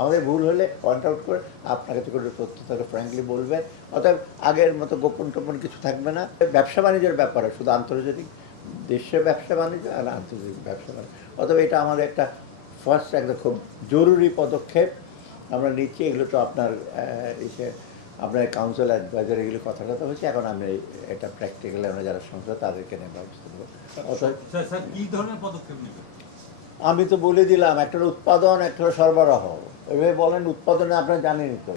আমাদের ভুল হলে পয়েন্ট আউট করে আপনার কাছে করে তথ্য থাকে ফ্র্যাঙ্কলি বলবেন। অর্থাৎ আগের মতো গোপন টোপন কিছু থাকবে না। ব্যবসা বাণিজ্যের ব্যাপারে শুধু আন্তর্জাতিক দেশের ব্যবসা বাণিজ্য আর আন্তর্জাতিক ব্যবসা বাণিজ্য, অথবা এটা আমাদের একটা ফার্স্ট একটা খুব জরুরি পদক্ষেপ আমরা নিচ্ছি। এগুলো তো আপনার এসে আপনার কাউন্সিল অ্যাডভাইজার এগুলো কথা হয়েছে, এখন আমরা এটা প্র্যাকটিক্যালি আমরা যারা সংস্থা তাদেরকে নিয়ে ব্যবস্থা নেব। আমি তো বলে দিলাম, একটা উৎপাদন, একটা সরবরাহ। এভাবে বলেন উৎপাদনে আপনারা জানেনই তো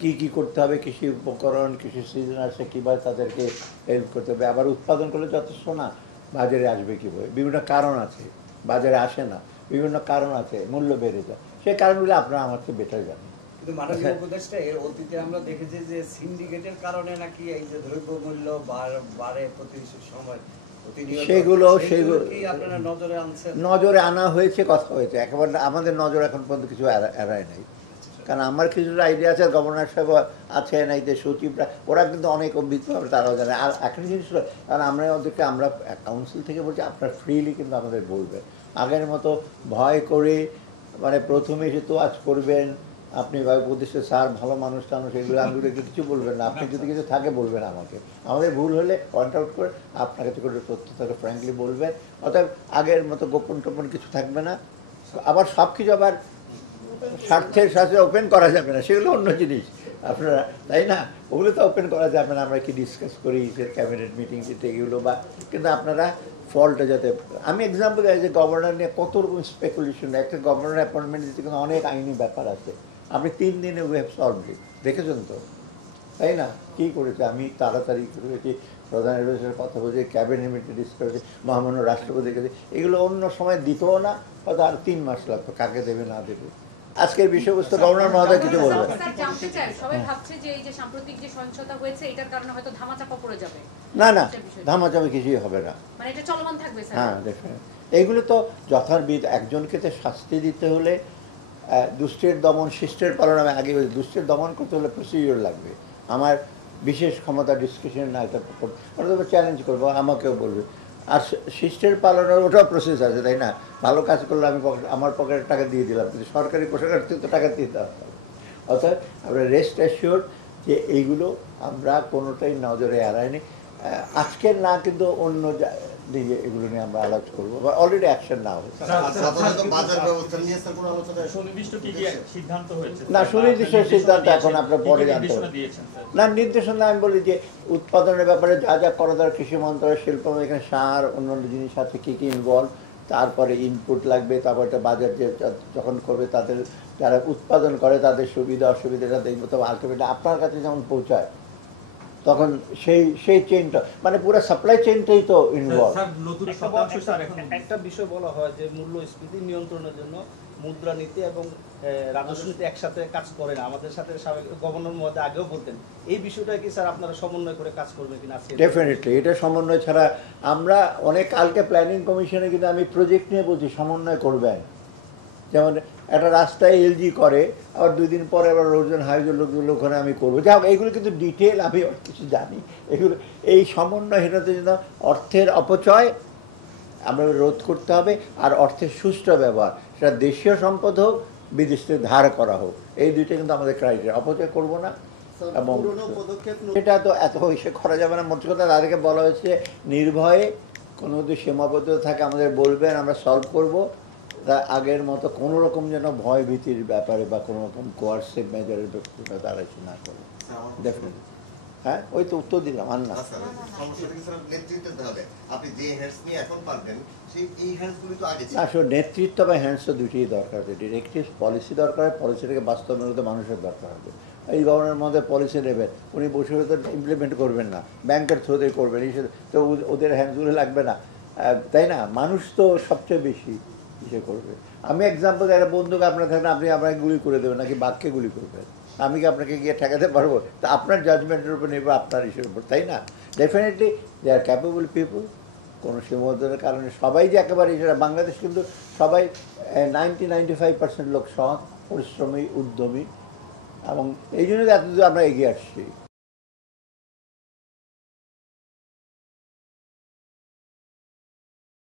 কি কি করতে হবে, কৃষি উপকরণ, কৃষি সিজন আসে কীভাবে তাদেরকে হেল্প করতে হবে। আবার উৎপাদন করলে যথেষ্ট না, বাজারে আসবে কীভাবে, বিভিন্ন কারণ আছে, বাজারে আসে না, বিভিন্ন কারণ আছে, মূল্য বেড়ে যায়। সেই কারণগুলো আপনারা আমাকে বেটার জানেন। কিন্তু মাননীয় উপদেষ্টা, এর অতীতে আমরা দেখেছি যে সিন্ডিকেটের কারণে নাকি এই যে দ্রব্যমূল্য বাড়ে প্রতি সময়, সেগুলো নজরে আনা হয়েছে, কথা হয়েছে। একেবারে আমাদের নজর এখন পর্যন্ত কিছু এড়ায় নাই, কারণ আমার কিছুটা আইডিয়া আছে, গভর্নর সাহেব আছে, নাই যে সচিবরা, ওরা কিন্তু অনেক অভিজ্ঞ, তারাও জানে। আর একটা জিনিস, কারণ আমরা ওদেরকে, আমরা কাউন্সিল থেকে বলছি আপনার ফ্রিলি কিন্তু আমাদের বলবেন, আগের মতো ভয় করে, মানে প্রথমে এসে তো আজ করবেন আপনি উপদেষ্টা স্যার ভালো মানুষ টানুষ এগুলো আঙুলে কিছু বলবেন না। আপনি যদি কিছু থাকে বলবেন আমাকে, আমাদের ভুল হলে পয়েন্ট আউট করে আপনার কাছে করে তথ্য থাকে ফ্র্যাঙ্কলি বলবেন। অর্থাৎ আগের মতো গোপন টোপন কিছু থাকবে না। আবার সব কিছু আবার স্বার্থের সাথে ওপেন করা যাবে না, সেগুলো অন্য জিনিস আপনারা, তাই না? ওগুলো তো ওপেন করা যাবে না। আমরা কি ডিসকাস করি ক্যাবিনেট মিটিং এগুলো, বা কিন্তু আপনারা ফলটা যাতে, আমি এক্সাম্পল দেয় যে গভর্নর নিয়ে কত রকম স্পেকুলেশন, একটা গভর্নর অ্যাপয়েন্টমেন্ট দিতে কিন্তু অনেক আইনি ব্যাপার আছে। আপনি 3 দিনে ওয়েব সলভ দেখেছেন তো, তাই না? কী করেছে, আমি তাড়াতাড়ি করেছি, প্রধান নির্বাচনের কথা বলছি, ক্যাবিনেট মিটিং ডিসকাস করেছি, মহামান্য রাষ্ট্রপতি কাছে, এগুলো অন্য সময় দিতও না, হয়তো আর 3 মাস লাগতো, কাকে দেবে না দেবে। আজকের বিষয়বস্তু গভর্নর মহোদয় কিছু বলবেন। না না, ধামাচাপা কিছুই হবে না। হ্যাঁ দেখুন, এইগুলো তো যথাবিধ, একজনকে তো শাস্তি দিতে হলে দুষ্টের দমন শিষ্টের পালন, আমি আগে বলছি, দুষ্টের দমন করতে হলে প্রসিডিওর লাগবে। আমার বিশেষ ক্ষমতা ডিসকাশন না, এটা ওটা তো চ্যালেঞ্জ করবো, আমাকেও বলবে। আর শিষ্টের পালনের ওটাও প্রসেস আছে, তাই না? ভালো কাজ করলে আমি আমার পকেটের টাকা দিয়ে দিলাম, কিন্তু সরকারি কোষাগার থেকে তো টাকা দিতে হবে। অর্থাৎ আমরা রেস্ট অ্যাসিওর্ড যে এইগুলো আমরা কোনোটাই নজরে এড়াইনি। আজকের না, কিন্তু অন্য দিকে এগুলো নিয়ে আমরা আলোচনা করবো, বা অলরেডি অ্যাকশন না হয়েছে। না, সুনির্দিষ্ট সিদ্ধান্ত এখন আপনার পরে জানতে হবে। না, নির্দেশনা আমি বলি যে উৎপাদনের ব্যাপারে যা যা করা দরকার, কৃষি মন্ত্রণালয়, শিল্প, এখানে সার, অন্যান্য জিনিস আছে কী কী ইনভলভ, তারপরে ইনপুট লাগবে, তারপর একটা বাজার যে যখন করবে তাদের যারা উৎপাদন করে তাদের সুবিধা অসুবিধাটা দেখবো, তবে আলটিমেটলি আপনার কাছে যেমন পৌঁছায় তখন সেই চেইনটা, মানে পুরো সাপ্লাই চেইনটাই তো ইনভলভ। একটা বিষয় বলা হয় যে মূল্যস্ফীতি নিয়ন্ত্রণের জন্য মুদ্রানীতি এবং রাজস্ব নীতি একসাথে কাজ করে না। আমাদের সাথে গভর্নর মহোদয় আগেও বলতেন, এই বিষয়টা কি স্যার আপনারা সমন্বয় করে কাজ করবেন কিনা? ডেফিনেটলি এটা সমন্বয় ছাড়া, আমরা অনেক কালকে প্ল্যানিং কমিশনে কিন্তু আমি প্রজেক্ট নিয়ে বলছি সমন্বয় করবেন। যেমন একটা রাস্তায় এলজি করে, আবার 2 দিন পরে আবার রোজন হাইজের লোকগুলো ওখানে আমি করবো। যাই হোক, এইগুলো কিন্তু ডিটেল আমি কিছু জানি। এগুলো এই সমন্বয় হেটাতে জন্য অর্থের অপচয় আমরা রোধ করতে হবে, আর অর্থের সুষ্ঠু ব্যবহার, সেটা দেশীয় সম্পদ হোক, বিদেশ থেকে ধার করা হোক, এই দুইটা কিন্তু আমাদের ক্রাইটেরিয়া। অপচয় করবো না, এবং এটা তো এত হিসেবে করা যাবে না। মোট কথা তাদেরকে বলা হয়েছে নির্ভয়ে কোনো যদি সীমাবদ্ধতা থাকে আমাদের বলবেন, আমরা সলভ করবো। আগের মতো কোনো রকম যেন ভয় ভীতির ব্যাপারে বা কোনো রকম কোয়ার্সিভ মেজারের ব্যাপারে তারা না করে। ডেফিনেটলি, হ্যাঁ, ওই তো উত্তর দিলাম। আর না, আসলে নেতৃত্ব বা হ্যান্ডস দুইটাই দরকার আছে। ডিরেক্টিভ পলিসি দরকার, পলিসিটাকে বাস্তবায়িত মানুষের দরকার হবে। এই গভর্নমেন্টের মধ্যে পলিসি নেবেন, উনি বসে তো ইমপ্লিমেন্ট করবেন না, ব্যাংকের থ্রুতেই করবেন, এই তো ওদের হ্যান্ডসগুলো লাগবে না, তাই না? মানুষ তো সবচেয়ে বেশি ইসে করবে। আমি এক্সাম্পল, একটা বন্দুক আপনার থাকেন, আপনি আপনাকে গুলি করে দেবেন নাকি বাঘকে গুলি করবেন? আমি কি আপনাকে গিয়ে ঠেকাতে পারবো? তা আপনার জাজমেন্টের উপর নির্ভর, আপনার ইসের উপর, তাই না? ডেফিনেটলি দে আর ক্যাপেবল পিপুল। কোনো সীমাবদ্ধতার কারণে সবাই যে একেবারে, বাংলাদেশ কিন্তু সবাই 90-95% লোক সৎ, পরিশ্রমী, উদ্যমী, এবং এই জন্য এত আমরা এগিয়ে আসছি।